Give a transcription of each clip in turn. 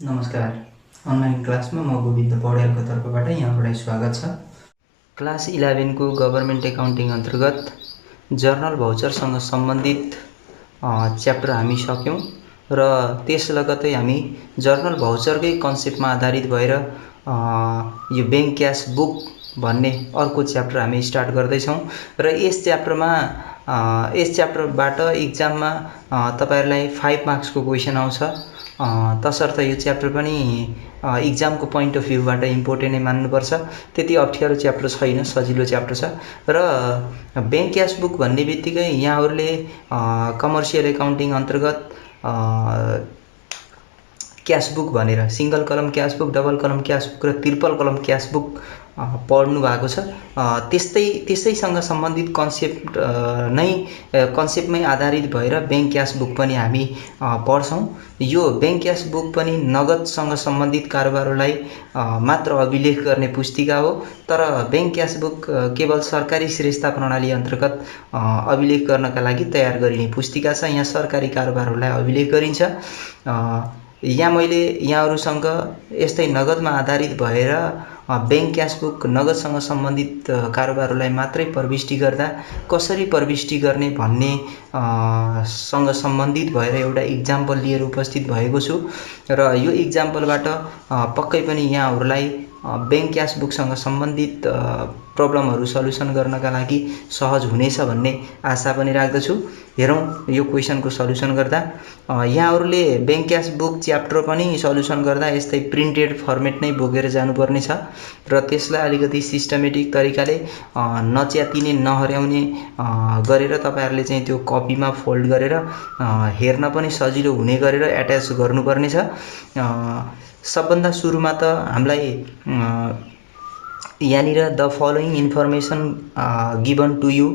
नमस्कार। अनलाइन क्लासमा म गोविन्द पौड्यालको तर्फबाट यहाँबाट स्वागत छ। क्लास 11 को गभर्नमेन्ट एकाउन्टिङ अन्तर्गत जर्नल भाउचरसँग सम्बन्धित च्याप्टर हामी सक्यौं र त्यस लगतै हामी जर्नल भाउचरकै कन्सेप्टमा आधारित भएर यो बैंक क्यास बुक भन्ने अर्को च्याप्टर हामी स्टार्ट गर्दैछौं र यस च्याप्टरबाट एक्जाममा तपाईहरुलाई 5 मार्क्सको क्वेशन आउँछ। तसर्थ यो च्याप्टर पनि एक्जामको पोइन्ट अफ भ्यूबाट इम्पोर्टेन्ट नै मान्नुपर्छ। त्यति अप्ठ्यारो च्याप्टर छैन, सजिलो च्याप्टर छ र बैंक क्यास बुक भन्ने बित्तिकै यहाँहरुले कमर्सियल एकाउन्टिङ अन्तर्गत क्यास बुक भनेर सिंगल कलम क्यास बुक, डबल कलम क्यास बुक र ट्रिपल कलम क्यास बुक पढ्नु भएको छ। त्यसैसँग सम्बन्धित कन्सेप्टमै आधारित भएर बैंक क्यास बुक पनि हामी पढ्छौं। यो बैंक क्यास बुक पनि नगदसँग सम्बन्धित कारोबारलाई मात्र अभिलेख गर्ने पुस्तिका हो, तर बैंक क्यास बुक केवल सरकारी श्रेष्ठता प्रणाली अन्तर्गत अभिलेख गर्नका लागि तयार गरिने पुस्तिका छ। यहाँ सरकारी कारोबारहरूलाई अभिलेख गरिन्छ। यहाँ मैले यहाँहरुसँग यस्तै नगदमा आधारित भएर बैंक क्यास बुक नगदसँग सम्बन्धित कारोबारहरूलाई मात्रै प्रविष्टि गर्दा कसरी प्रविष्टि गर्ने भन्ने सँग सम्बन्धित भएर एउटा इक्जाम्पल लिएर उपस्थित भएको छु र यो इक्जाम्पलबाट पक्कै पनि यहाँहरुलाई बैंक क्यास बुकसँग सम्बन्धित प्रब्लमहरु सल्युसन गर्नका लागि सहज हुनेछ भन्ने आशा पनि राख्दछु। हेरौं यो क्वेशनको सल्युसन गर्दा यहाँहरुले बैंक क्यास बुक च्याप्टर पनि सल्युसन गर्दा यस्तै प्रिन्टेड फर्मेट नै बोकेर जानुपर्ने छ र त्यसलाई अलिकति सिस्टमेटिक तरिकाले नच्यातिने नहर्याउने गरेर तपाईहरुले चाहिँ त्यो कपीमा फोल्ड गरेर हेर्न पनि सजिलो हुने गरेर एट्याच गर्नुपर्ने छ। सबभन्दा सुरुमा त हामीलाई यहाँनिर the following information given to you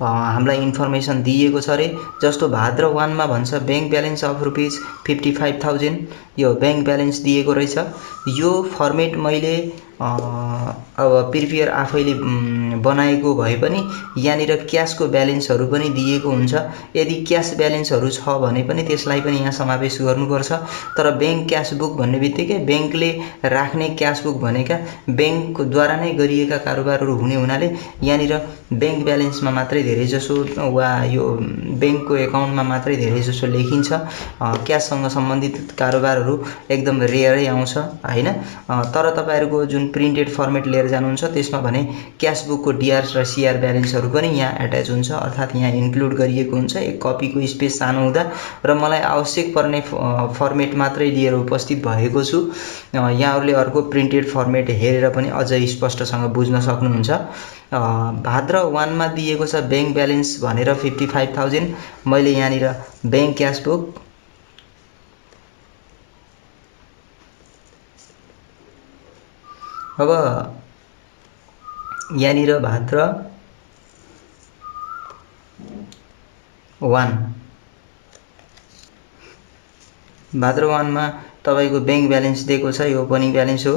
हामीलाई इन्फर्मेसन दिएको छ रे। जस्तो भाद्र 1 मा भन्छ बैंक ब्यालेन्स अफ रुपीज 55,000 यो बैंक ब्यालेन्स दिएको रहेछ। यो फर्मेट मैले अब प्रिपेयर आफैले बनाएको भए पनि यहाँनिर क्याशको ब्यालेन्सहरु पनि दिएको हुन्छ। यदि क्याश ब्यालेन्सहरु छ भने पनि त्यसलाई पनि यहाँ समावेश गर्नुपर्छ। तर बैंक क्याश बुक भन्ने बित्तिकै बैंकले राख्ने क्याश बुक भनेका बैंकद्वारा नै गरिएका कारोबारहरु हुने हुनाले यहाँनिर बैंक ब्यालेन्समा मात्रै धेरैजसो वा यो बैंकको एकाउन्टमा मात्रै धेरैजसो लेखिन्छ। क्याशसँग सम्बन्धित कारोबारहरु एकदम रेयरै आउँछ हैन। तर तपाईहरुको जुन प्रिन्टेड फर्मेट लिएर जानुहुन्छ त्यसमा भने क्याश बुकको डीआर र सीआर ब्यालेन्सहरु पनि यहाँ एट्याच हुन्छ, अर्थात यहाँ इन्क्लुड गरिएको हुन्छ। एक कपीको स्पेस सानो हुँदा र मलाई आवश्यक पर्ने फर्मेट मात्रै लिएर उपस्थित भएको छु। यहाँहरुले अर्को प्रिन्टेड फर्मेट हेरेर पनि अझै स्पष्टसँग बुझ्न सक्नुहुन्छ। भाद्र 1 मा दिएको छ बैंक ब्यालेन्स भनेर 55,000। मैले यहाँनिर बैंक क्याश बुक अब यहाँनिर भाद्र 1 मा तपाईको बैंक ब्यालेन्स दिएको छ। यो ओपनिङ ब्यालेन्स हो।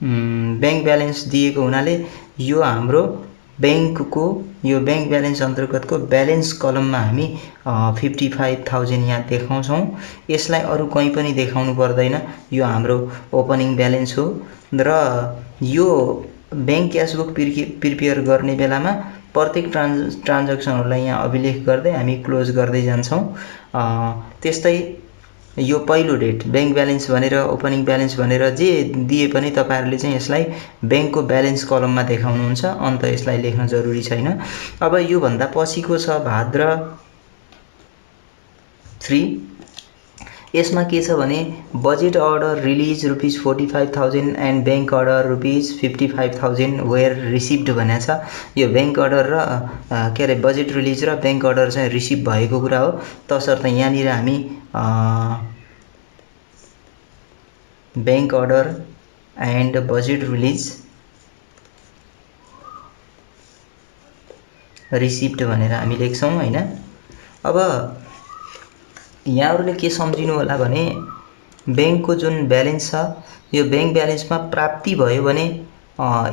बैंक ब्यालेन्स दिएको हुनाले यो हाम्रो बैंकको यो बैंक ब्यालेन्स अन्तर्गतको ब्यालेन्स कलममा हामी 55,000 यहाँ देखाउँछौं। यसलाई अरु कहीं पनि देखाउनु पर्दैन। यो हाम्रो ओपनिङ ब्यालेन्स हो र यो बैंक क्याश बुक प्रिपेयर गर्ने बेलामा प्रत्येक ट्रान्ज्याक्सनहरुलाई यहाँ अभिलेख गर्दै हामी क्लोज गर्दै जान्छौं। त्यस्तै यो पहिलो डेट बैंक ब्यालेन्स भनेर ओपनिङ ब्यालेन्स भनेर जे दिए पनि तपाईहरुले चाहिँ यसलाई बैंकको ब्यालेन्स कलममा देखाउनुहुन्छ। अन्त यसलाई लेख्न जरुरी छैन। अब यो भन्दा पछिको छ भाद्र 3। यसमा के छ भने budget order release rupees 45,000 and bank order rupees 55,000 were received भनेको छ। यो बैंक अर्डर र के रे बजेट रिलिज र बैंक अर्डर चाहिँ रिसिभ भएको कुरा हो। तसर्थ यहाँनिर हामी bank order and budget release received भनेर हामी लेख्छौं हैन। अब यहाँहरुले के सम्झिनु होला भने बैंकको जुन ब्यालेन्स छ यो बैंक ब्यालेन्समा प्राप्ति भयो भने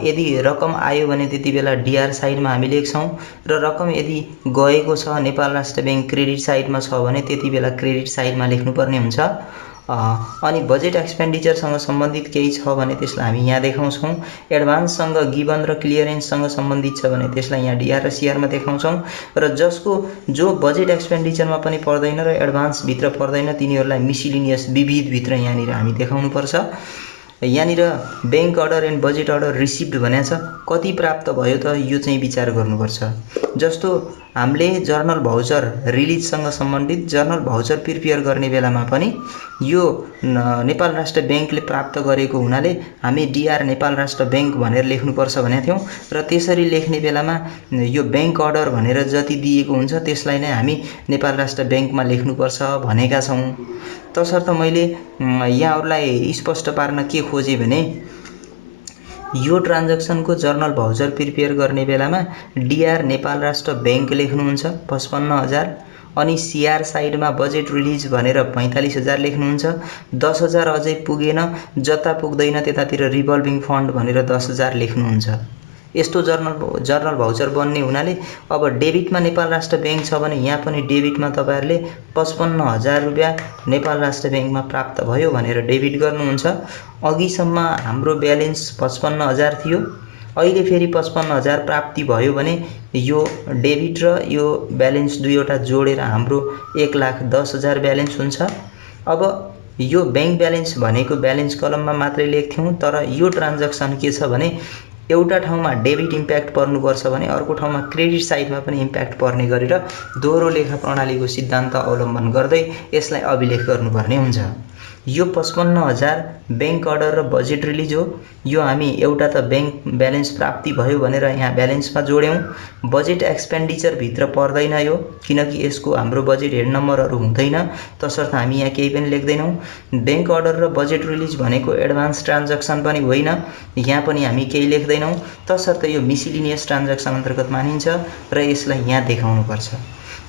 यदि रकम आयो भने त्यति बेला डिआर साइडमा हामी लेख्छौँ र रकम यदि गएको छ नेपाल राष्ट्र ब्याङ्क क्रेडिट साइडमा छ भने त्यति बेला क्रेडिट साइडमा लेख्नुपर्ने हुन्छ। अनि बजेट एक्सपेन्डिचरसँग सम्बन्धित केही छ भने त्यसलाई हामी यहाँ देखाउँछौँ। एडभान्ससँग गिभन र क्लियरेन्ससँग सम्बन्धित छ भने त्यसलाई यहाँ डिआर र सिआरमा देखाउँछौँ र जो बजेट एक्सपेन्डिचरमा पनि पर्दैन र एडभान्सभित्र पर्दैन तिनीहरूलाई मिसिलिनियस विविधभित्र यहाँनिर हामी देखाउनुपर्छ। यहाँनिर bank order and budget order received भनेको छ, कति प्राप्त भयो त यो चाहिँ विचार गर्नुपर्छ। जस्तो हामीले जर्नल भाउचर रिलिजसँग सम्बन्धित जर्नल भाउचर प्रिपेयर गर्ने बेलामा पनि यो नेपाल राष्ट्र ब्याङ्कले प्राप्त गरेको हुनाले हामी डिआर नेपाल राष्ट्र ब्याङ्क भनेर लेख्नुपर्छ भनेको थियौँ र त्यसरी लेख्ने बेलामा यो ब्याङ्क अर्डर भनेर जति दिएको हुन्छ त्यसलाई नै हामी नेपाल राष्ट्र ब्याङ्कमा लेख्नुपर्छ भनेका छौँ। तसर्थ मैले यहाँहरूलाई स्पष्ट पार्न के खोजेँ भने यो ट्रान्ज्याक्सनको जर्नल भाउचर प्रिपेयर गर्ने बेलामा डिआर नेपाल राष्ट्र ब्याङ्क लेख्नुहुन्छ 55,000 अनि सिआर साइडमा बजेट रिलिज भनेर 45,000 लेख्नुहुन्छ। 10,000 अझै पुगेन, जता पुग्दैन त्यतातिर रिभल्भिङ फन्ड भनेर 10,000 लेख्नुहुन्छ। यस्तो जर्नल भाउचर बन्ने हुनाले अब डेबिटमा नेपाल राष्ट्र ब्याङ्क छ भने यहाँ पनि डेबिटमा तपाईहरुले 55,000 रुपैयाँ नेपाल राष्ट्र ब्याङ्कमा प्राप्त भयो भनेर डेबिट गर्नुहुन्छ। अघिसम्म हाम्रो ब्यालेन्स 55,000 थियो, अहिले फेरि 55,000 प्राप्ति भयो भने यो डेबिट र यो ब्यालेन्स दुईवटा जोडेर हाम्रो 1,10,000 ब्यालेन्स हुन्छ। अब यो ब्याङ्क ब्यालेन्स भनेको ब्यालेन्स कलममा मात्रै लेख्थ्यौँ, तर यो ट्रान्ज्याक्सन के छ भने एउटा ठाउँमा डेबिट इम्प्याक्ट पर्नुपर्छ भने अर्को ठाउँमा क्रेडिट साइडमा पनि इम्प्याक्ट पर्ने गरेर दोहोरो लेखा प्रणालीको सिद्धान्त अवलम्बन गर्दै यसलाई अभिलेख गर्नुपर्ने हुन्छ। यो 55,000 ब्याङ्क अर्डर र बजेट रिलिज हो। यो हामी एउटा त ब्याङ्क ब्यालेन्स प्राप्ति भयो भनेर यहाँ ब्यालेन्समा जोड्यौँ। बजेट एक्सपेन्डिचर भित्र पर्दैन यो, किनकि यसको हाम्रो बजेट हेड नम्बरहरू हुँदैन, तसर्थ हामी यहाँ केही पनि लेख्दैनौँ। ब्याङ्क अर्डर र बजेट रिलिज भनेको एडभान्स ट्रान्ज्याक्सन पनि होइन, यहाँ पनि हामी केही लेख्दैनौँ, तसर्थ यो मिसिलिनियस ट्रान्ज्याक्सन अन्तर्गत मानिन्छ र यसलाई यहाँ देखाउनुपर्छ।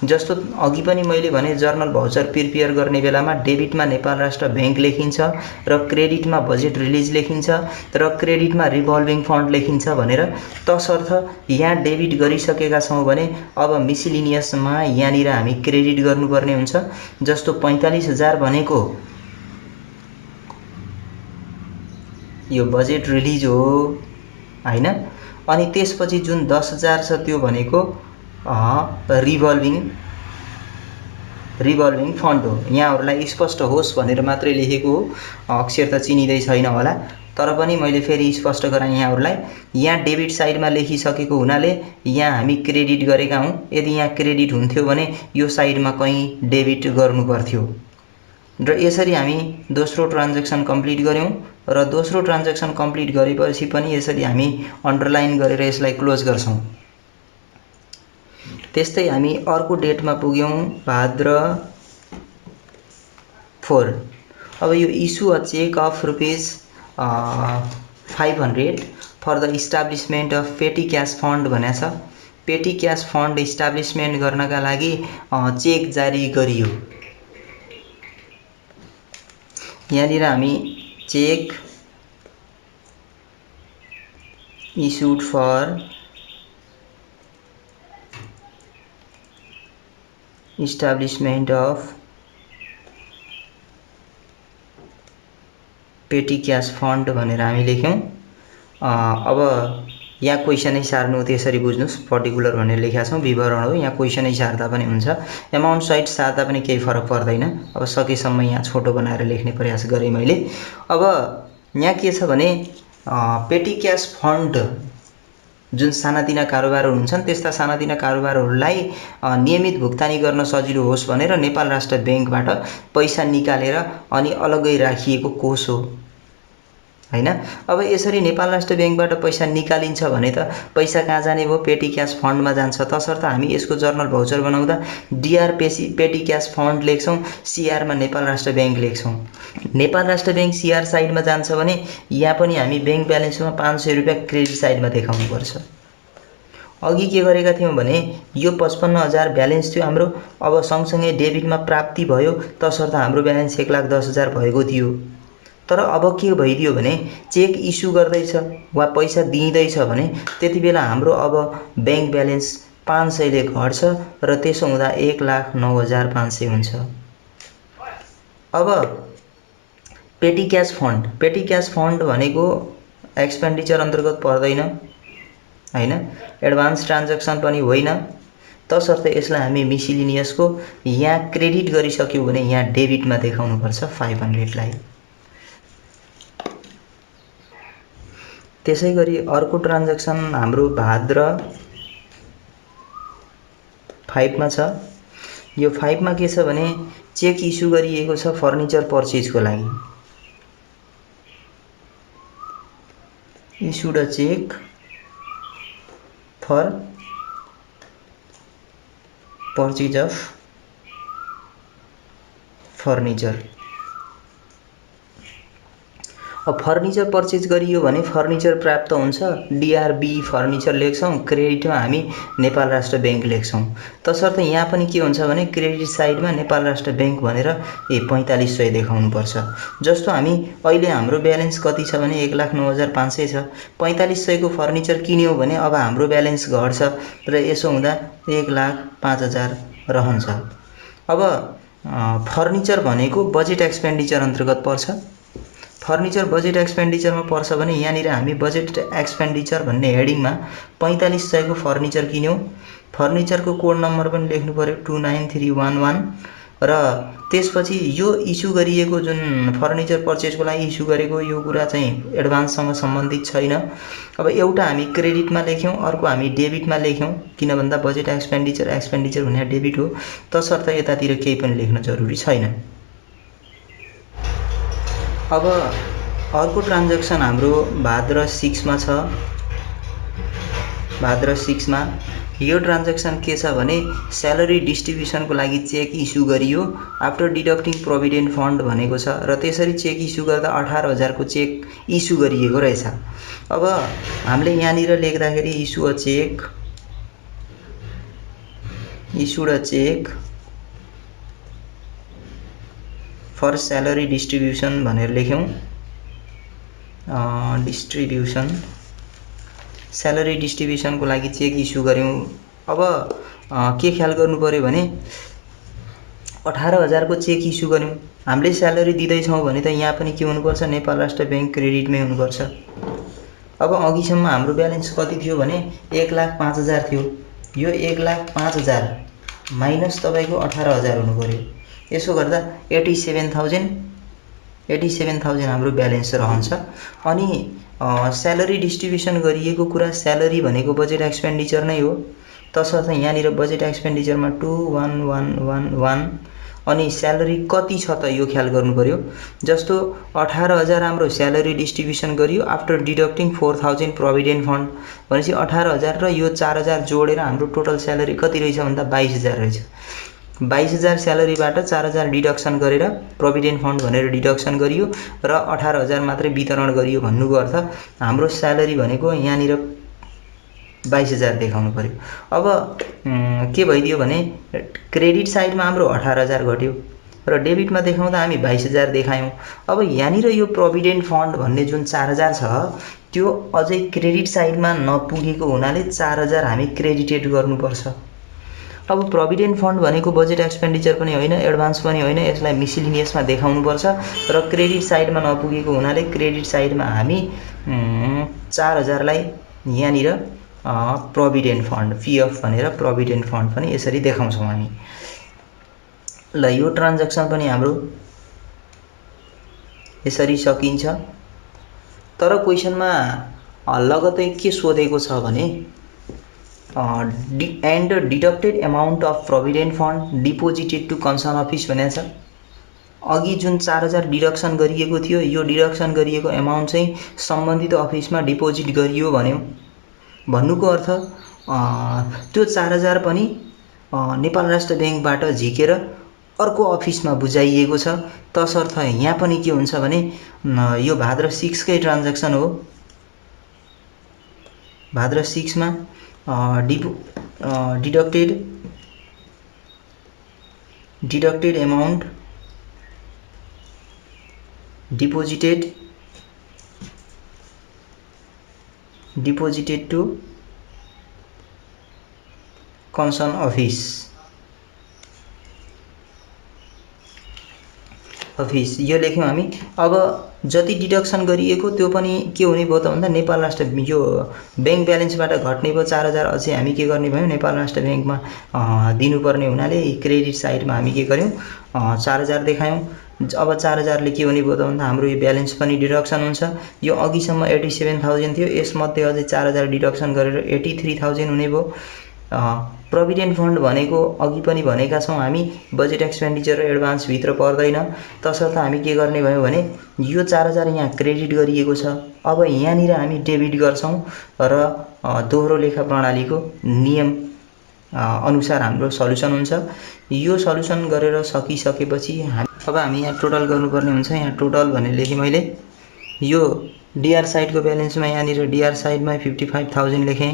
जस्तो अघि पनि मैले भने जर्नल भाउचर प्रिपेयर गर्ने बेलामा डेबिटमा नेपाल राष्ट्र ब्याङ्क लेखिन्छ र क्रेडिटमा बजेट रिलिज लेखिन्छ र क्रेडिटमा रिभल्भिङ फन्ड लेखिन्छ भनेर। तसर्थ यहाँ डेबिट गरिसकेका छौँ भने अब मिसिलिनियसमा यहाँनिर हामी क्रेडिट गर्नुपर्ने हुन्छ। जस्तो 45,000 भनेको यो बजेट रिलिज हो हैन, अनि त्यसपछि जुन 10,000 छ त्यो भनेको रिभल्भिङ फन्ड हो। यहाँहरूलाई स्पष्ट होस् भनेर मात्रै लेखेको हो, अक्षर त चिनिँदै छैन होला, तर पनि मैले फेरि स्पष्ट गराएँ यहाँहरूलाई। यहाँ डेबिट साइडमा लेखिसकेको हुनाले यहाँ हामी क्रेडिट गरेका हौँ। यदि यहाँ क्रेडिट हुन्थ्यो भने यो साइडमा कहीँ डेबिट गर्नु पर्थ्यो र यसरी हामी दोस्रो ट्रान्ज्याक्सन कम्प्लिट गऱ्यौँ र दोस्रो ट्रान्ज्याक्सन कम्प्लिट गरेपछि पनि यसरी हामी अन्डरलाइन गरेर यसलाई क्लोज गर्छौँ। त्यस्तै हामी अर्को डेटमा पुग्यौँ, भाद्र 4। अब यो issue a cheque of ₹500 for the establishment of petty cash fund भनेको छ। पेटी क्यास फन्ड इस्टाब्लिसमेन्ट गर्नका लागि चेक जारी गरियो। यहाँनिर हामी cheque issued for establishment of petty cash fund भनेर हामी लेख्यौँ। अब यहाँ क्वेसनै सार्नु त्यसरी बुझ्नुहोस्, पर्टिकुलर भनेर लेखेका छौँ, विवरण हो, यहाँ क्वेसनै सार्दा पनि हुन्छ, एमाउन्ट सहित सार्दा पनि केही फरक पर्दैन। अब सकेसम्म यहाँ छोटो बनाएर लेख्ने प्रयास गरेँ मैले। अब यहाँ के छ भने पेटी क्यास फन्ड जुन सानातिना कारोबारहरू हुन्छन् त्यस्ता सानातिना कारोबारहरूलाई नियमित भुक्तानी गर्न सजिलो होस् भनेर नेपाल राष्ट्र ब्याङ्कबाट पैसा निकालेर अनि अलग्गै राखिएको कोष हो हैन। अब यसरी नेपाल राष्ट्र ब्याङ्कबाट पैसा निकालिन्छ भने त पैसा कहाँ जाने भयो? पेटी क्यास फन्डमा जान्छ। तसर्थ हामी यसको जर्नल भाउचर बनाउँदा डिआर पेटी क्यास फन्ड लेख्छौँ, सिआरमा नेपाल राष्ट्र ब्याङ्क लेख्छौँ। नेपाल राष्ट्र ब्याङ्क सिआर साइडमा जान्छ भने यहाँ पनि हामी ब्याङ्क ब्यालेन्समा 500 रुपैयाँ क्रेडिट साइडमा देखाउनुपर्छ। अघि के गरेका थियौँ भने यो 55,000 ब्यालेन्स थियो हाम्रो, अब सँगसँगै डेबिटमा प्राप्ति भयो, तसर्थ हाम्रो ब्यालेन्स 1,10,000 भएको थियो। तर अब के भइदियो भने चेक इस्यु गर्दैछ वा पैसा दिँदैछ भने त्यति बेला हाम्रो अब बैंक ब्यालेन्स 500 ले घट्छ र त्यसो हुँदा 1,09,500 हुन्छ। अब पेटी क्यास फन्ड भनेको एक्सपेन्डिचर अन्तर्गत पर्दैन हैन, एडभान्स ट्रान्ज्याक्सन पनि होइन, तसर्थ यसलाई हामी मिसिलिनियसको यहाँ क्रेडिट गरिसक्यौं भने यहाँ डेबिटमा देखाउनुपर्छ 500 लाई। त्यसैगरी अर्को ट्रान्ज्याक्सन हाम्रो भाद्र 5 मा छ। यो 5 मा के छ भने चेक इस्यु गरिएको छ फर्निचर पर्चेजको लागि। issued a check for purchase of furniture। अब फर्निचर पर्चेज गरियो भने फर्निचर प्राप्त हुन्छ, डिआरबी फर्निचर लेख्छौं, क्रेडिटमा हामी नेपाल राष्ट्र बैंक लेख्छौं। तसर्थ यहाँ पनि के हुन्छ भने क्रेडिट साइडमा नेपाल राष्ट्र बैंक भनेर 4500 देखाउनु पर्छ। जस्तो हामी अहिले हाम्रो ब्यालेन्स कति छ भने 1,09,500 छ। 4500 को फर्निचर किन्यौं भने अब हाम्रो ब्यालेन्स घट्छ र यसो हुँदा 1,05,000 रहन्छ। अब फर्निचर भनेको बजेट एक्सपेन्डिचर अन्तर्गत पर्छ। फर्निचर बजेट एक्सपेन्डिचरमा पर्छ भने यहाँनिर हामी बजेट एक्सपेन्डिचर भन्ने हेडिङमा 4500 को फर्निचर किन्यौं। फर्निचरको कोड नम्बर पनि लेख्नु पर्यो 29311 र त्यसपछि यो इस्यु गरिएको जुन फर्निचर पर्चेजको लागि इस्यु गरेको यो कुरा चाहिँ एडभान्ससँग सम्बन्धित छैन। अब एउटा हामी क्रेडिटमा लेख्यौं, अर्को हामी डेबिटमा लेख्यौं, किन भन्दा बजेट एक्सपेन्डिचर भन्ने डेबिट हो, तसर्थ यतातिर केही पनि लेख्न जरुरी छैन। अब अर्को ट्रान्ज्याक्सन हाम्रो भाद्र 6 मा छ। भाद्र 6 मा यो ट्रान्ज्याक्सन के छ भने स्यालेरी डिस्ट्रिब्युसनको लागि चेक इस्यु गरियो आफ्टर डिडक्टिङ प्रोभिडेन्ट फन्ड भनेको छ र त्यसरी चेक इस्यु गर्दा 18,000 को चेक इस्यु गरिएको रहेछ। अब हामीले यहाँनिर लेख्दाखेरि issue a cheque for salary distribution भनेर लेख्यौं। स्यालेरी डिस्ट्रिब्युसनको लागि चेक इस्यु गर्यौं। अब के ख्याल गर्नु पर्यो भने 18,000 को चेक इस्यु गर्यौं, हामीले स्यालेरी दिँदैछौं भने त यहाँ पनि के हुनुपर्छ नेपाल राष्ट्र बैंक क्रेडिटमै हुनुपर्छ। अब अघिसम्म हाम्रो ब्यालेन्स कति थियो भने 1,05,000 थियो। यो 1,05,000 माइनस तपाईको 18,000 हुनु पर्यो। यसो गर्दा 87,000 हाम्रो ब्यालेन्स रहन्छ। अनि स्यालेरी डिस्ट्रिब्युसन गरिएको कुरा स्यालेरी भनेको बजेट एक्सपेन्डिचर नै हो, तसर्थ यहाँनिर बजेट एक्सपेन्डिचरमा 2111 अनि स्यालेरी कति छ त यो ख्याल गर्नु पर्यो। जस्तो 18,000 हाम्रो स्यालेरी डिस्ट्रिब्युसन गरियो आफ्टर डिडक्टिङ 4,000 प्रोभिडेन्ट फन्ड भनेपछि 18,000 र यो 4,000 जोडेर हाम्रो टोटल स्यालेरी कति रहेछ भन्दा 22,000 रहेछ। 22,000 स्यालेरीबाट 4,000 डिडक्सन गरेर प्रोभिडेन्ट फन्ड भनेर डिडक्सन गरियो र 18,000 मात्रै वितरण गरियो भन्नुको अर्थ हाम्रो स्यालेरी भनेको यहाँनिर 22,000 देखाउनु पर्यो। अब के भइदियो भने क्रेडिट साइडमा हाम्रो 18,000 घट्यो र डेबिटमा देखाउँदा हामी 22,000 देखायौं। अब यहाँनिर यो प्रोभिडेन्ट फन्ड भन्ने जुन 4,000 छ त्यो अझै क्रेडिट साइडमा नपुगेको हुनाले 4,000 हामी क्रेडिटेड गर्नुपर्छ। अब प्रोभिडेन्ट फन्ड भनेको बजेट एक्सपेन्डिचर पनि होइन, एडभान्स पनि होइन, यसलाई मिसिलिनियसमा देखाउनुपर्छ र क्रेडिट साइडमा नपुगेको हुनाले क्रेडिट साइडमा हामी 4,000 लाई यहाँनिर प्रोभिडेन्ट फन्ड पीएफ भनेर प्रोभिडेन्ट फन्ड पनि यसरी देखाउँछौं हामी। ल यो ट्रान्ज्याक्सन पनि हाम्रो यसरी सकिन्छ। तर क्वेशनमा लगतै के सोधेको छ भने and deducted amount of provident fund deposited to concern office भनेको छ। अघि जुन 4,000 डिडक्सन गरिएको थियो यो डिडक्सन गरिएको अमाउन्ट चाहिँ सम्बन्धित अफिसमा डिपोजिट गरियो भन्यो। भन्नुको अर्थ त्यो 4,000 पनि नेपाल राष्ट्र बैंकबाट झिकेर अर्को अफिसमा बुझाइएको छ। तसर्थ यहाँ पनि के हुन्छ भने यो भाद्र 6 कै ट्रान्ज्याक्सन हो। भाद्र 6 मा deducted amount deposited to concern office यो लेख्यौँ हामी। अब जति डिडक्सन गरिएको त्यो पनि के हुने भयो त भन्दा नेपाल राष्ट्र यो बैंक ब्यालेन्सबाट घट्ने भयो 4000। अझै हामी के गर्ने भयौँ, नेपाल राष्ट्र ब्याङ्कमा दिनुपर्ने हुनाले क्रेडिट साइडमा हामी के गर्यौँ 4000 देखायौँ। अब 4000ले के हुने भयो त भन्दा हाम्रो यो ब्यालेन्स पनि डिडक्सन हुन्छ। यो अघिसम्म 87,000 थियो, यसमध्ये अझै 4000 डिडक्सन गरेर 83,000 हुने भयो। प्रोभिडेन्ट फन्ड भनेको अघि पनि भनेका छौँ हामी, बजेट एक्सपेन्डिचर र एडभान्स भित्र पर्दैन। तसर्थ हामी के गर्ने भयो भने यो 4000 यहाँ क्रेडिट गरिएको छ, अब यहाँनिर हामी डेबिट गर्छौँ र दोहोरो लेखा प्रणालीको नियम अनुसार हाम्रो सल्युसन हुन्छ। यो सल्युसन गरेर सकिसकेपछि अब हामी यहाँ टोटल गर्नुपर्ने हुन्छ। यहाँ टोटल भनेर लेखेँ मैले। यो डिआर साइडको ब्यालेन्समा यहाँनिर डिआर साइडमा 55,000 लेखेँ।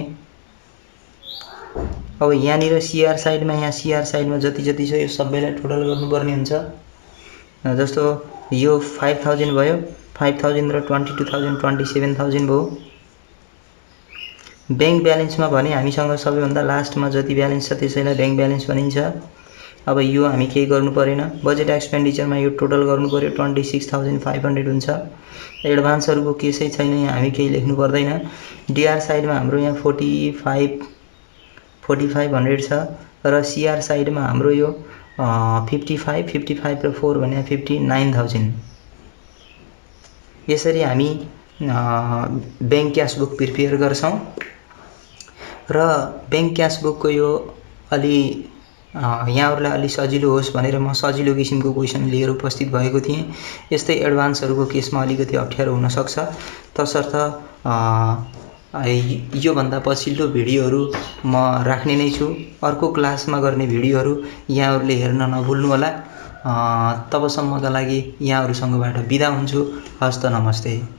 अब यहाँनिर सिआर साइडमा, यहाँ सिआर साइडमा जति जति छ यो सबैलाई टोटल गर्नुपर्ने हुन्छ। जस्तो यो 5000 भयो, 5000 र 22,000 27,000 भयो। ब्याङ्क ब्यालेन्समा भने हामीसँग सबैभन्दा लास्टमा जति ब्यालेन्स छ त्यसैलाई ब्याङ्क ब्यालेन्स भनिन्छ। अब यो हामी केही गर्नु परेन। बजेट एक्सपेन्डिचरमा यो टोटल गर्नु पर्यो, 26,500 हुन्छ। एडभान्सहरूको केसै छैन, यहाँ हामी केही लेख्नु पर्दैन। डिआर साइडमा हाम्रो यहाँ 4500 छ र सिआर साइडमा हाम्रो यो 55 र 4 भने 59,000। यसरी हामी ब्याङ्क क्यास बुक प्रिपेयर गर्छौँ र ब्याङ्क क्यास बुकको यो अलि यहाँहरूलाई अलि सजिलो होस् भनेर म सजिलो किसिमको क्वेसन लिएर उपस्थित भएको थिएँ। यस्तै एडभान्सहरूको केसमा अलिकति अप्ठ्यारो हुनसक्छ। तसर्थ योभन्दा पछिल्लो भिडियोहरू म राख्ने नै छु। अर्को क्लासमा गर्ने भिडियोहरू यहाँहरूले हेर्न नभुल्नुहोला। तबसम्मका लागि यहाँहरूसँगबाट बिदा हुन्छु। हस्त नमस्ते।